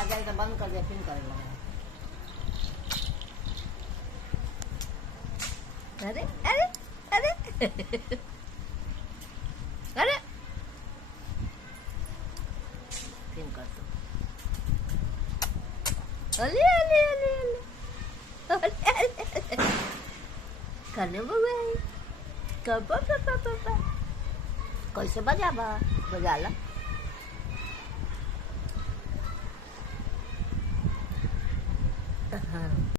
आ जाए तो बंद कर दे, फिर करेगा। अरे अरे अरे अरे फिर कर दो। अले अले अले अले करने बउआ कैसे बजाबा, बजा ला।